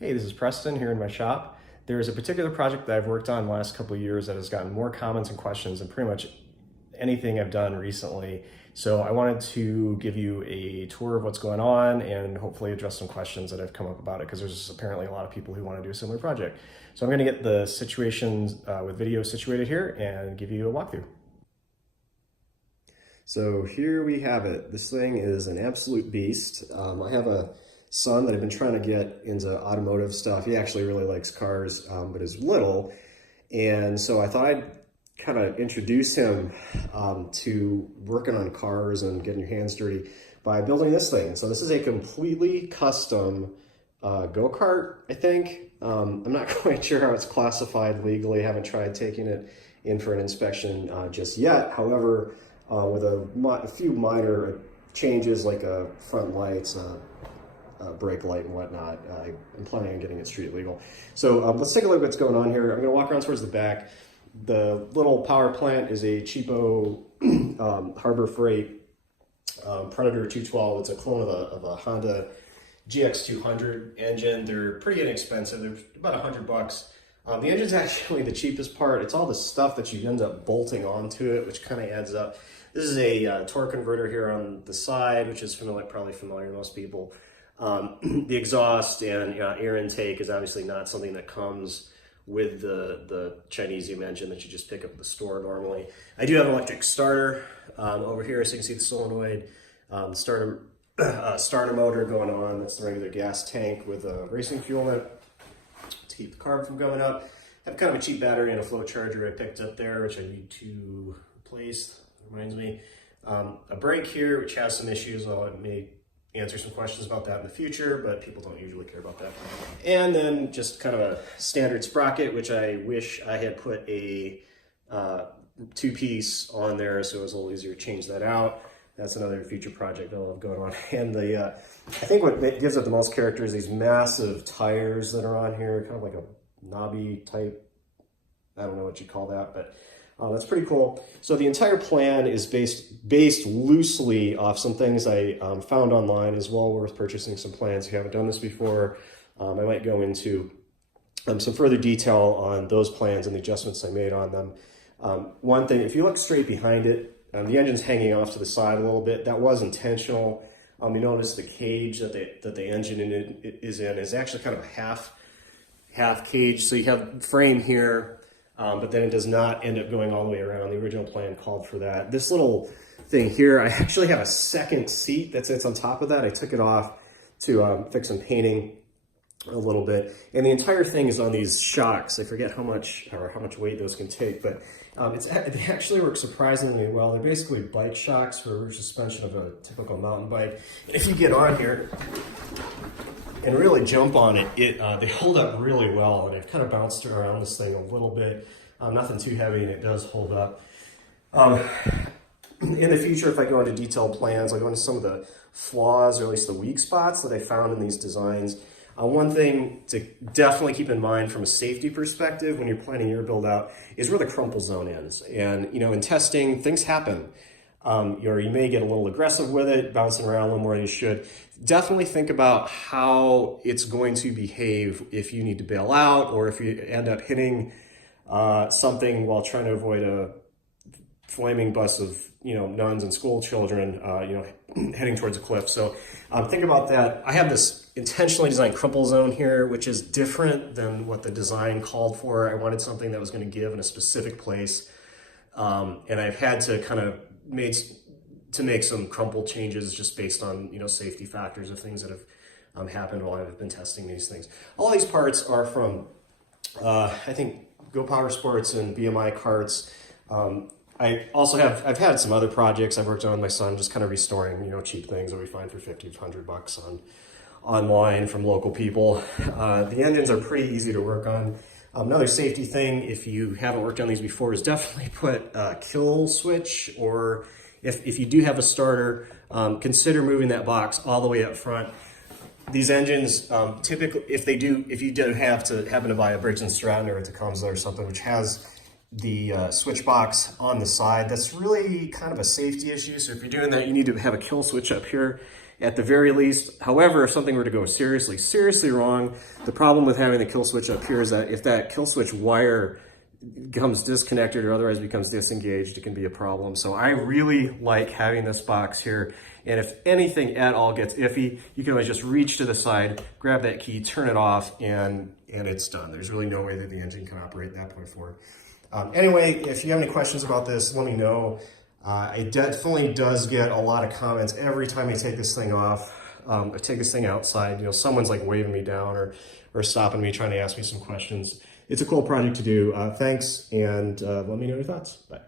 Hey, this is Preston here in my shop. There is a particular project that I've worked on the last couple of years that has gotten more comments and questions than pretty much anything I've done recently. So I wanted to give you a tour of what's going on and hopefully address some questions that have come up about it, because there's apparently a lot of people who want to do a similar project. So I'm going to get the situations with video situated here and give you a walkthrough. So here we have it. This thing is an absolute beast. I have a son that I've been trying to get into automotive stuff. He actually really likes cars, but is little. And so I thought I'd kind of introduce him to working on cars and getting your hands dirty by building this thing. So this is a completely custom go-kart, I think. I'm not quite sure how it's classified legally. I haven't tried taking it in for an inspection just yet. However, with a few minor changes like front lights, brake light and whatnot, I'm planning on getting it street legal. So let's take a look at what's going on here. I'm going to walk around towards the back. The little power plant is a cheapo Harbor Freight Predator 212. It's a clone of a Honda GX200 engine. They're pretty inexpensive. They're about $100. The engine's actually the cheapest part. It's all the stuff that you end up bolting onto it, which kind of adds up. This is a torque converter here on the side, which is probably familiar to most people. The exhaust and air intake is obviously not something that comes with the Chinesium engine that you just pick up at the store normally. I do have an electric starter over here, so you can see the solenoid, starter motor going on. That's the regular gas tank with racing fuel in it to keep the carb from going up. I have kind of a cheap battery and a flow charger I picked up there, which I need to replace. Reminds me, a brake here, which has some issues. I may answer some questions about that in the future, but people don't usually care about that. And then just kind of a standard sprocket, which I wish I had put a two-piece on there, so it was a little easier to change that out. That's another future project I'll have going on. And I think what gives it the most character is these massive tires that are on here, kind of like a knobby type, I don't know what you call that, but that's pretty cool. So the entire plan is based loosely off some things I found online. As well worth purchasing some plans if you haven't done this before. I might go into some further detail on those plans and the adjustments I made on them. One thing, if you look straight behind it, the engine's hanging off to the side a little bit. That was intentional. You notice the cage that the engine is in is actually kind of a half cage. So you have frame here. But then it does not end up going all the way around. The original plan called for that. This little thing here, I actually have a second seat that sits on top of that. I took it off to fix some painting a little bit. And the entire thing is on these shocks. I forget how much weight those can take, but they actually work surprisingly well. They're basically bike shocks for rear suspension of a typical mountain bike. If you get on here and really jump on it, they hold up really well, and I've kind of bounced around this thing a little bit. Nothing too heavy, and it does hold up. In the future, if I go into detailed plans, I'll go into some of the flaws, or at least the weak spots that I found in these designs. One thing to definitely keep in mind from a safety perspective when you're planning your build out is where the crumple zone ends. And in testing, things happen. You may get a little aggressive with it, bouncing around a little more than you should. Definitely think about how it's going to behave if you need to bail out, or if you end up hitting something while trying to avoid a flaming bus of nuns and school children heading towards a cliff. So think about that. I have this intentionally designed crumple zone here, which is different than what the design called for. I wanted something that was going to give in a specific place, and I've had to kind of make some crumple changes just based on safety factors of things that have happened while I've been testing these things. All these parts are from I think Go Power Sports and BMI carts. I've had some other projects I've worked on with my son, just kind of restoring cheap things that we find for $50 to $100 online from local people. The engines are pretty easy to work on. Another safety thing, if you haven't worked on these before, is definitely put a kill switch, or if you do have a starter, consider moving that box all the way up front. These engines, typically, if you do happen to buy a Briggs & Stratton or a Tecumseh or something, which has the switch box on the side, that's really kind of a safety issue. So if you're doing that, you need to have a kill switch up here at the very least. However, if something were to go seriously wrong, the problem with having the kill switch up here is that if that kill switch wire becomes disconnected or otherwise becomes disengaged, it can be a problem. So I really like having this box here. And if anything at all gets iffy, you can always just reach to the side, grab that key, turn it off, and it's done. There's really no way that the engine can operate at that point forward. Anyway, if you have any questions about this, let me know. It definitely does get a lot of comments every time I take this thing off. I take this thing outside, you know, someone's like waving me down or stopping me, trying to ask me some questions. It's a cool project to do. Thanks, and let me know your thoughts. Bye.